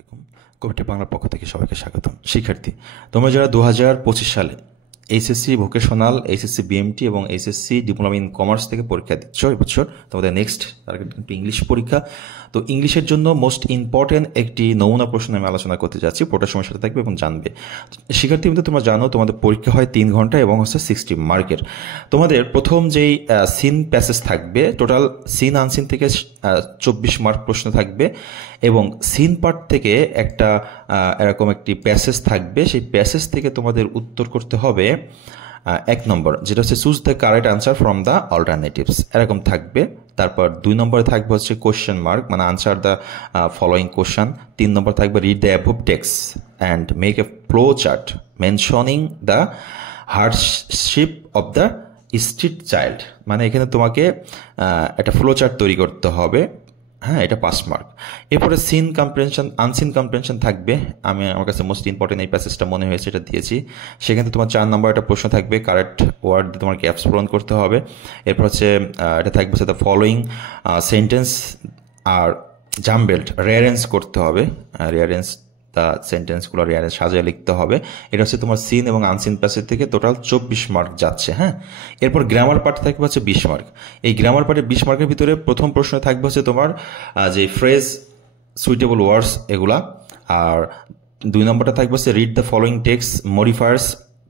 আলাইকুম। কবিটি বাংলার পক্ষ থেকে সবাইকে স্বাগতম। শিক্ষার্থী, তোমরা যারা 2025 সালে এইচএসসি ভোকেশনাল, এইচএসসি বিএমটি এবং এইচএসসি ডিপ্লোমা ইন কমার্স থেকে পরীক্ষা দিচ্ছ এবছর, তোমাদের নেক্সট টার্গেট কিন্তু ইংলিশ পরীক্ষা। তো ইংলিশের জন্য মোস্ট ইম্পর্টেন্ট একটি নমুনা প্রশ্ন আমি আলোচনা করতে যাচ্ছি, পুরোটা সময় সাথে থাকবে এবং জানবে। শিক্ষার্থী কিন্তু তোমরা জানো তোমাদের পরীক্ষা হয় 3 ঘন্টা এবং হচ্ছে 60 মার্কের। তোমাদের প্রথম যেই সিন প্যাসেজ থাকবে, টোটাল সিন আনসিন থেকে 24 মার্ক প্রশ্ন থাকবে এবং সিন পার্ট থেকে একটা এরকম একটি প্যাসেজ থাকবে। সেই প্যাসেজ থেকে তোমাদের উত্তর করতে হবে 1 নম্বর, যেটা হচ্ছে choose the correct answer from the alternatives, এরকম থাকবে। তারপর 2 নম্বরে থাকবে হচ্ছে কোশ্চেন মার্ক, মানে আনসার দ্য ফলোয়িং কোশ্চেন। 3 নম্বর থাকবে read the above text and make a flow chart mentioning the hardship of the street child, মানে এখানে তোমাকে একটা ফ্লো চার্ট তৈরি করতে হবে। হ্যাঁ, এটা 5 মার্ক। এরপরে সিন কম্প্রেনশন, আনসিন কম্প্রেনশন থাকবে। আমার কাছে মোস্ট ইম্পর্টেন্ট এই প্যাসেজটা মনে হয়েছে, এটা দিয়েছি। সেখানে তোমার 4 নম্বর একটা প্রশ্ন থাকবে, কারেক্ট ওয়ার্ড দিয়ে তোমার গ্যাপস পূরণ করতে হবে। এরপর হচ্ছে এটা থাকবে দ্য ফলোয়িং সেন্টেন্স আর জাম্বেল্ট রিঅ্যারেঞ্জ করতে হবে। রিঅ্যারেঞ্জ দ্য সেন্টেন্সগুলো রিঅ্যারেঞ্জ সাজিয়ে লিখতে হবে। এটা হচ্ছে তোমার সিন এবং আনসিন প্যাসেজ থেকে টোটাল 24 মার্ক যাচ্ছে। হ্যাঁ, এরপর গ্রামার পার্ট থাকবে হচ্ছে 20 মার্ক। এই গ্রামার পার্টে 20 মার্কের ভিতরে প্রথম প্রশ্ন থাকবে হচ্ছে তোমার যে ফ্রেজ, সুইটেবল ওয়ার্ডস এগুলা। আর 2 নম্বরটা থাকবে হচ্ছে read the following text, modifiers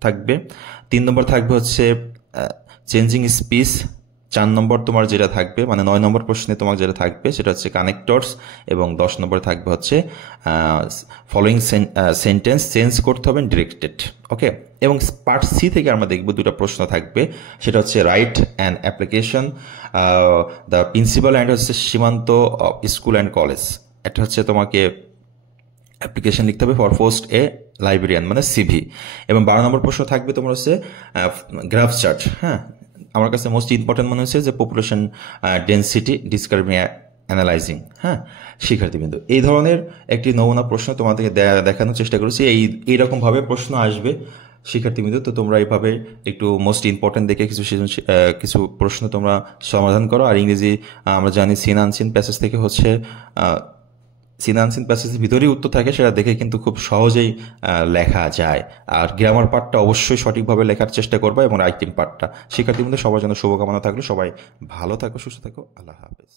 থাকবে। 3 নম্বর থাকবে হচ্ছে চেঞ্জিং স্পিচ। 4 নম্বর তোমার যেটা থাকবে, মানে 9 নম্বর প্রশ্নে তোমার যেটা থাকবে সেটা হচ্ছে কানেক্টরস। এবং 10 নম্বরে থাকবে হচ্ছে ফলোয়িং সেন্টেন্স চেঞ্জ করতে হবে ডিরেক্টেড। ওকে, এবং পার্ট সি থেকে আমরা দেখব 2টা প্রশ্ন থাকবে, সেটা হচ্ছে right and application the principal and হচ্ছে সীমান্ত স্কুল অ্যান্ড কলেজ। এটা হচ্ছে তোমাকে অ্যাপ্লিকেশন লিখতে হবে ফর পোস্ট এ লাইব্রেরিয়ান, মানে সিভি। এবং 12 নম্বর প্রশ্ন থাকবে তোমার হচ্ছে গ্রাফ চার্ট। হ্যাঁ, আমার কাছে মোস্ট ইম্পর্টেন্ট মনে হচ্ছে যে পপুলেশন ডেন্সিটি ডিসক্রাইবিং অ্যানালাইজিং। হ্যাঁ শিক্ষার্থীবৃন্দ, এই ধরনের একটি নমুনা প্রশ্ন তোমাদেরকে দেখানোর চেষ্টা করেছি। এইরকমভাবে প্রশ্ন আসবে শিক্ষার্থীবৃন্দ। তো তোমরা এইভাবে একটু মোস্ট ইম্পর্টেন্ট দেখে কিছু প্রশ্ন তোমরা সমাধান করো। আর ইংরেজি আমরা জানি সিন আনসিন প্যাসেজ থেকে হচ্ছে সিন আনসিন প্যাসেজের ভিতরেই উত্তর থাকে, সেটা দেখে কিন্তু খুব সহজেই লেখা যায়। আর গ্রামার পার্টটা অবশ্যই সঠিকভাবে লেখার চেষ্টা করবা এবং রাইটিং পার্টটা। শিক্ষার্থীবৃন্দ, সবার জন্য শুভকামনা থাকলো। সবাই ভালো থাকো, সুস্থ থাকো। আল্লাহ হাফেজ।